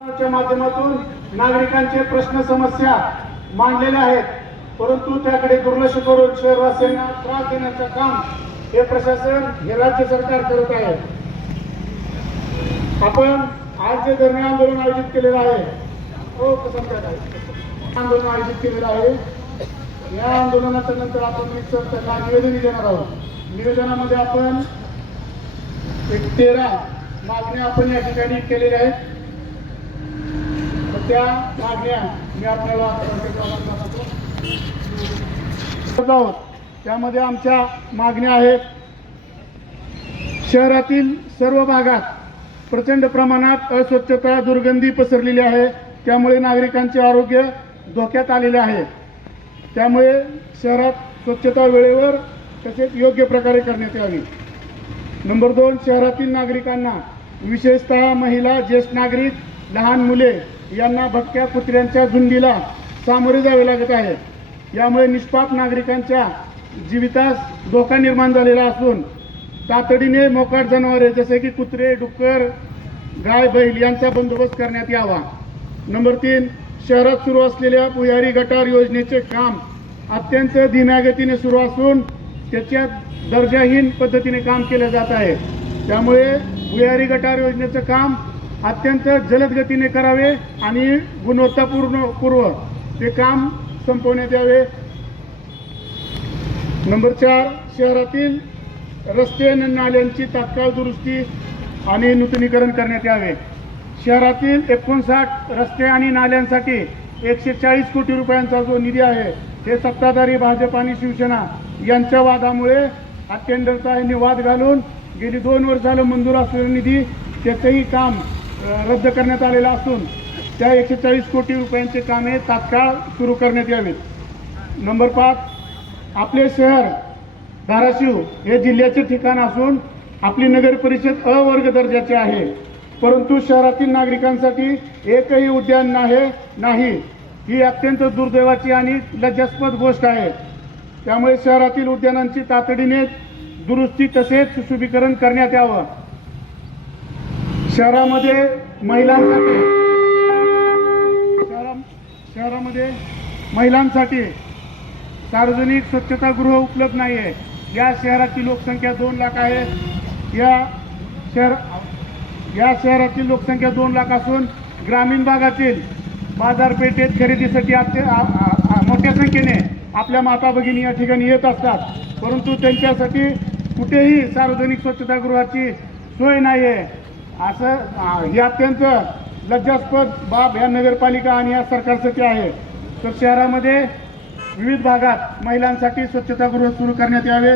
च्या माध्यमातून नागरिकांचे प्रश्न समस्या मांडलेल्या आहेत. परंतु त्याकडे दुर्लक्ष करून शहरवासियांना त्रास देण्याचं काम हे प्रशासन हे राज्य सरकार करत आहे. आपण आज जे धरणे आंदोलन आयोजित केलेलं आहे हो कसं आंदोलन आयोजित केलेलं आहे. या आंदोलनाच्या नंतर आपण एक सर त्यांना निवेदन देणार आहोत. निवेदनामध्ये आपण एक तेरा मागण्या आपण या ठिकाणी केलेल्या आहेत. त्या मागण्या मी आपल्याला त्यामध्ये आमच्या मागण्या आहेत. शहरातील सर्व भागात प्रचंड प्रमाणात अस्वच्छता दुर्गंधी पसरलेली आहे. त्यामुळे नागरिकांचे आरोग्य धोक्यात आलेले आहे. त्यामुळे शहरात स्वच्छता वेळेवर तसेच योग्य प्रकारे करण्यात यावी. नंबर दोन शहरातील नागरिकांना विशेषतः महिला ज्येष्ठ नागरिक लहान मुले यांना भटक्या कुत्र्यांच्या झुंडीला सामोरे जावे लागत आहे. यामुळे निष्पाप नागरिकांच्या जीवितास धोका निर्माण झालेला असून तातडीने मोकाट जनावरे जसे की कुत्रे डुक्कर गाय बैल यांचा बंदोबस्त करण्यात यावा. नंबर तीन शहरात सुरू असलेल्या भुयारी गटार योजनेचे काम अत्यंत धीम्यागतीने सुरू असून त्याच्या दर्जाहीन पद्धतीने काम केले जात आहे. त्यामुळे भुयारी गटार योजनेचं काम अत्यंत जलद गतीने करावे आणि गुणवत्तापूर्ण पूर्व ते काम संपवण्यात यावे. नंबर चार शहरातील रस्ते नाल्यांची तात्काळ दुरुस्ती आणि नूतनीकरण करण्यात यावे. शहरातील एकोणसाठ रस्ते आणि नाल्यांसाठी एकशे चाळीस कोटी रुपयांचा जो निधी आहे हे सत्ताधारी भाजप आणि शिवसेना यांच्या वादामुळे हा टेंडरचा यांनी वाद घालून गेली दोन वर्ष झालं मंजूर असलेला निधी त्याचंही काम रद्द करण्यात आलेला असून त्या एकशे चाळीस कोटी रुपयांचे कामे तात्काळ सुरू करण्यात यावेत. नंबर पाच आपले शहर धाराशिव हे जिल्ह्याचे ठिकाण असून आपली नगर परिषद अवर्ग दर्जाचे आहे. परंतु शहरातील नागरिकांसाठी एकही उद्यान नाही नाही. ही अत्यंत दुर्दैवाची आणि लज्जास्पद गोष्ट आहे. त्यामुळे शहरातील उद्यानांची तातडीने दुरुस्ती तसेच सुशोभीकरण करण्यात यावं. शहरामध्ये महिलांसाठी. शहरा शहरामध्ये महिलांसाठी सार्वजनिक स्वच्छतागृह उपलब्ध नाही आहे या शहराची लोकसंख्या दोन लाख आहे. या शहर या शहराची लोकसंख्या दोन लाख असून ग्रामीण भागातील बाजारपेठेत खरेदीसाठी आपले आ- मोठ्या संख्येने आपल्या माता भगिनी या ठिकाणी येत असतात. परंतु त्यांच्यासाठी कुठेही सार्वजनिक स्वच्छतागृहाची सोय नाही आहे असं ही अत्यंत लज्जास्पद बाब या नगरपालिका आणि या सरकारसाठी आहे. तर शहरामध्ये विविध भागात महिलांसाठी स्वच्छतागृह सुरू करण्यात यावे.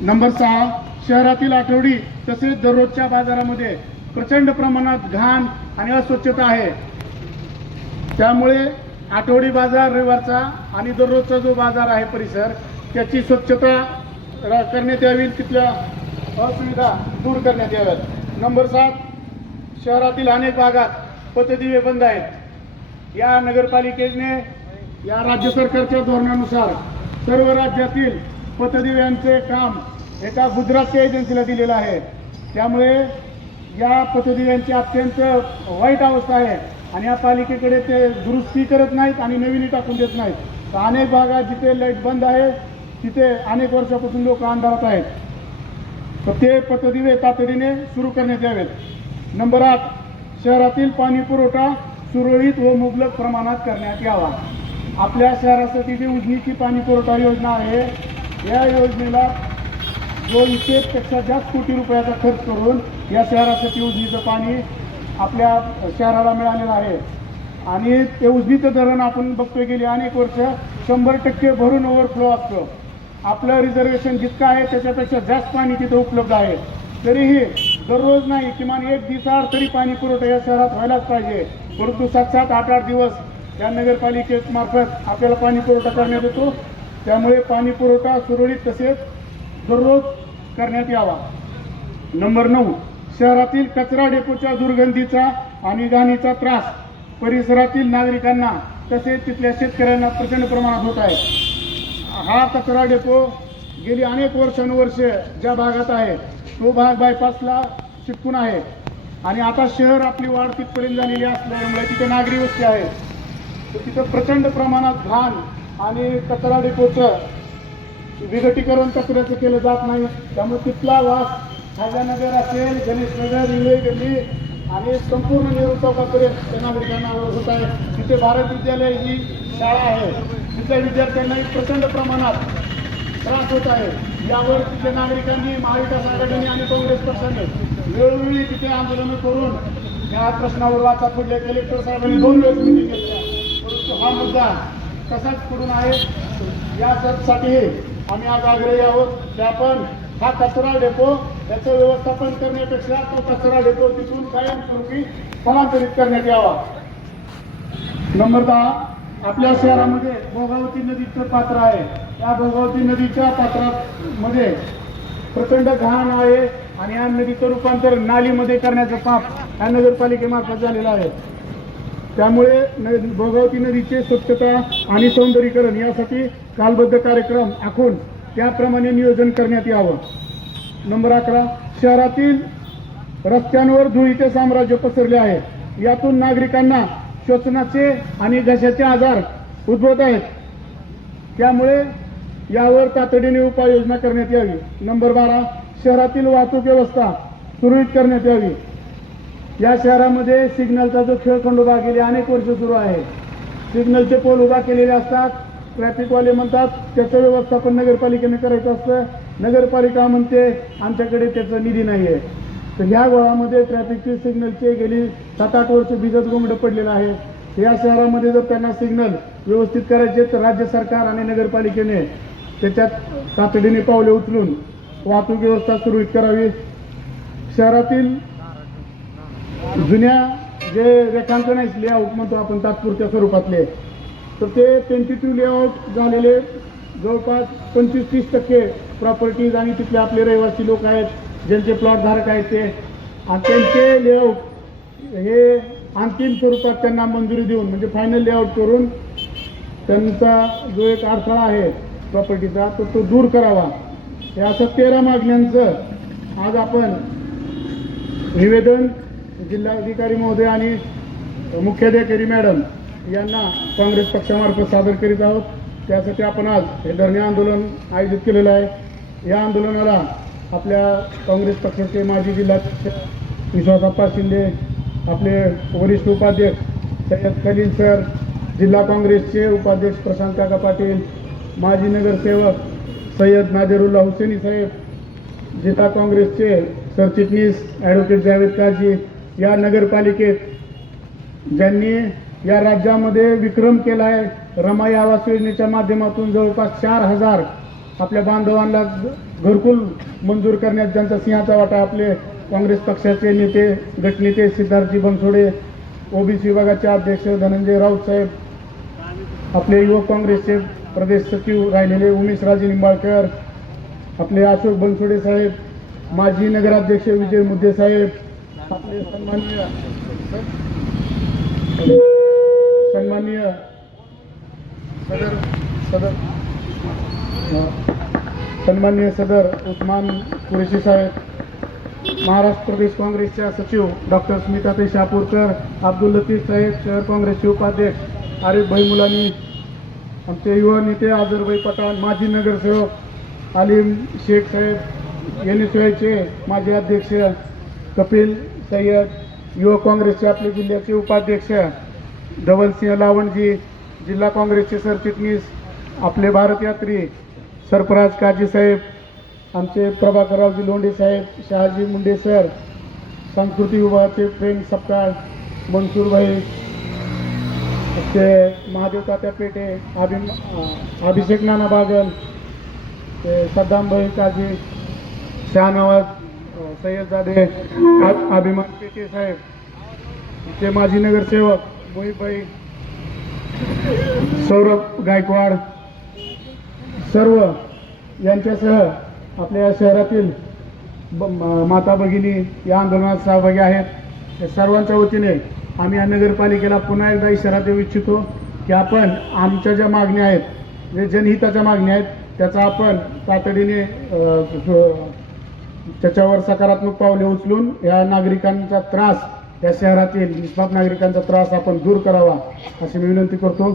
नंबर सहा शहरातील आठवडी तसेच दररोजच्या बाजारामध्ये प्रचंड प्रमाणात घाण आणि अस्वच्छता आहे. त्यामुळे आठवडी बाजार रविवारचा आणि दररोजचा जो बाजार आहे परिसर त्याची स्वच्छता करण्यात यावी तिथल्या असुविधा दूर करण्यात याव्यात. नंबर सात शहरातील अनेक भागात पथदिवे बंद आहेत. या नगरपालिकेने या राज्य सरकारच्या धोरणानुसार सर्व राज्यातील पथदिव्यांचे काम एका गुजरातच्या एजन्सीला दिलेलं आहे. त्यामुळे या पथदिव्यांची अत्यंत वाईट अवस्था आहे आणि या पालिकेकडे ते दुरुस्ती करत नाहीत आणि नवीनही टाकून देत नाहीत. तर अनेक भागात जिथे लाइट बंद आहे तिथे अनेक वर्षापासून लोक अंधारात आहेत. तर ते पथदिवे तातडीने सुरू करण्यात यावेत. नंबर आठ शहरातील पाणी पुरवठा सुरळीत व मुबलक प्रमाणात करण्यात यावा. आपल्या शहरासाठी जी उजनीची पाणी पुरवठा योजना आहे या योजनेला दोनशेपेक्षा जास्त कोटी रुपयाचा खर्च करून या शहरासाठी उजनीचं पाणी आपल्या शहराला मिळालेलं आहे. आणि ते उजनीचं धरण आपण बघतोय गेली अनेक वर्ष शंभर टक्के भरून ओव्हरफ्लो असतं. आपलं रिझर्वेशन जितकं आहे त्याच्यापेक्षा जास्त पाणी तिथं उपलब्ध आहे. तरीही दररोज नाही किमान एक दिवसाआड तरी पाणी पुरवठा या शहरात व्हायलाच पाहिजे. परंतु सात सात आठ आठ दिवस या नगरपालिकेमार्फत आपल्याला पाणी पुरवठा करण्यात येतो. त्यामुळे पाणी पुरवठा सुरळीत तसेच दररोज करण्यात यावा. नंबर नऊ शहरातील कचरा डेपोच्या दुर्गंधीचा आणि घाणीचा त्रास परिसरातील नागरिकांना तसेच तिथल्या शेतकऱ्यांना प्रचंड प्रमाणात होत आहे. हा कचरा डेपो गेली अनेक वर्षानुवर्षे ज्या भागात आहे तो भाग बायपासला चिटकून आहे. आणि आता शहर आपली वाढ तिथपर्यंत झालेली असल्यामुळे तिथे नागरी वस्ती आहे. तर तिथं प्रचंड प्रमाणात घाण आणि कचरा डेपोचं विघटीकरण कचऱ्याचं केलं जात नाही. त्यामुळे तिथला वास नगर असेल गणेशनगर इंगळे गल्ली आणि संपूर्ण नेहरू चौकापर्यंत त्या नागरिकांना होत आहे. तिथे भारत विद्यालय ही शाळा आहे. तिथल्या विद्यार्थ्यांनाही प्रचंड प्रमाणात त्रास होत आहे. यावर तिथल्या नागरिकांनी महाविकास आघाडीने आणि काँग्रेस पक्षाने वेळोवेळी तिथे आंदोलनं करून या प्रश्नावर वाचा पडले कलेक्टर साहेबांनी दोन वेळेस मिटिंग घेतल्या. परंतु हा मुद्दा तसाच पडून आहे. यासाठी आम्ही आज आग्रही आहोत की आपण हा कचरा डेपो याचं व्यवस्थापन करण्यापेक्षा तो कचरा डेपो तिथून कायमस्वरूपी स्थलांतरित करण्यात यावा. नंबर दहा आपल्या शहरामध्ये भोगावती नदीचं पात्र आहे. या भोगावती नदीच्या पात्रामध्ये प्रचंड घाण आहे आणि या नदीचं रूपांतर नालीमध्ये करण्याचं पाप या नगरपालिकेमार्फत झालेलं आहे. त्यामुळे न भोगावती नदीचे स्वच्छता आणि सौंदर्यीकरण यासाठी कालबद्ध कार्यक्रम आखून त्याप्रमाणे नियोजन करण्यात यावं. नंबर अकरा शहरातील रस्त्यांवर धुळीचे साम्राज्य पसरले आहे. यातून नागरिकांना श्वसनाचे आणि घशाचे आजार उद्भवत आहेत. त्यामुळे यावर तातडीने उपाययोजना करण्यात यावी. नंबर बारा शहरातील वाहतूक व्यवस्था सुरळीत करण्यात यावी. या शहरामध्ये सिग्नलचा जो खेळखंडोबा गेले अनेक वर्ष सुरू आहे. सिग्नलचे पोल उभा केलेले असतात. ट्रॅफिकवाले म्हणतात त्याचं व्यवस्थापन नगरपालिकेने करायचं असतं. नगरपालिका म्हणते आमच्याकडे त्याचा निधी नाही आहे तर ह्या गोळामध्ये ट्रॅफिकचे सिग्नलचे गेली सात आठ वर्ष भिजत गोंगडं पडलेलं आहे. या शहरामध्ये जर त्यांना सिग्नल व्यवस्थित करायचे तर राज्य सरकार आणि नगरपालिकेने त्याच्यात तातडीने पावले उचलून वाहतूक व्यवस्था सुरळीत करावी. शहरातील जुन्या जे रेखांकन आहेत लेआउट म्हणतो आपण तात्पुरत्या स्वरूपातले तर ते टेंटेटिव्ह लेआउट झालेले जवळपास पंचवीस तीस टक्के प्रॉपर्टीज आणि तिथले आपले रहिवासी लोक आहेत. ज्यांचे प्लॉटधारक आहेत ते. आणि त्यांचे लेआउट हे अंतिम स्वरूपात त्यांना मंजुरी देऊन म्हणजे फायनल लेआउट करून त्यांचा जो एक अडथळा आहे प्रॉपर्टीचा तो तो दूर करावा. हे असं तेरा मागण्यांचं आज आपण निवेदन जिल्हाधिकारी महोदय आणि मुख्याधिकारी मॅडम यांना काँग्रेस पक्षामार्फत सादर करीत आहोत. त्यासाठी आपण आज हे धरणे आंदोलन आयोजित केलेलं आहे. या आंदोलनाला आपल्या काँग्रेस पक्षाचे माजी जिल्हाध्यक्ष विश्वासप्पा शिंदे आपले वरिष्ठ उपाध्यक्ष सय्यद खलील सर जिल्हा काँग्रेसचे उपाध्यक्ष प्रशांत काका पाटील माजी नगरसेवक सय्यद नादिरुल्ला हुसेनी साहेब जिल्हा काँग्रेसचे सरचिटणीस ॲडव्होकेट जावेद काजी या नगरपालिकेत ज्यांनी या राज्यामध्ये विक्रम केला आहे रमाई आवास योजनेच्या माध्यमातून जवळपास चार हजार आपल्या बांधवांना घरकुल मंजूर करण्यात ज्यांचा सिंहाचा वाटा आपले काँग्रेस पक्षाचे नेते गटनेते सिद्धार्थजी बनसोडे ओबीसी विभागाचे अध्यक्ष धनंजय राऊत साहेब आपले युवक काँग्रेसचे प्रदेश सचिव राहिलेले उमेशराजे निंबाळकर आपले अशोक बनसोडे साहेब माजी नगराध्यक्ष विजय मुद्दे साहेब आपले सन्माननीय सन्माननीय सदर सदर सन्माननीय सदर उस्मान कुरेशी साहेब महाराष्ट्र प्रदेश काँग्रेसच्या सचिव डॉक्टर स्मिताताई शापूरकर अब्दुल लतीफ साहेब शहर काँग्रेसचे उपाध्यक्ष आरिफ भाई मुलानी आमचे युवा नेते आजरभाई पठाण माजी नगरसेवक आलिम शेख साहेब एन एस वायचे माजी अध्यक्ष कपिल सय्यद युवक काँग्रेसचे आपले जिल्ह्याचे उपाध्यक्ष धवलसिंह लावणजी जिल्हा काँग्रेसचे सरचिटणीस आपले भारतयात्री सरफराज काजी साहेब आमचे प्रभाकररावजी लोंढे साहेब शहाजी मुंडे सर सांस्कृतिक विभागाचे प्रेम सपकाळ मनसूरभाई ते महादेव तात्या पेटे अभि अभिषेक नाना बागल ते सद्दामभाई काजी शहानवाज अ, सय्यदजादे अभिमान पेटे साहेब ते माजी नगरसेवक मोहितभाई सौरभ गायकवाड सर्व यांच्यासह आपल्या या शहरातील ब- म- माता भगिनी या आंदोलनात सहभागी आहेत. या सर्वांच्या वतीने आम्ही या नगरपालिकेला पुन्हा एकदा इशारा देऊ इच्छितो की आपण आमच्या ज्या मागण्या आहेत जे जनहिताच्या मागण्या आहेत त्याचा आपण तातडीने त्याच्यावर सकारात्मक पावले उचलून या नागरिकांचा त्रास या शहरातील निष्पाप नागरिकांचा त्रास आपण दूर करावा अशी मी विनंती करतो.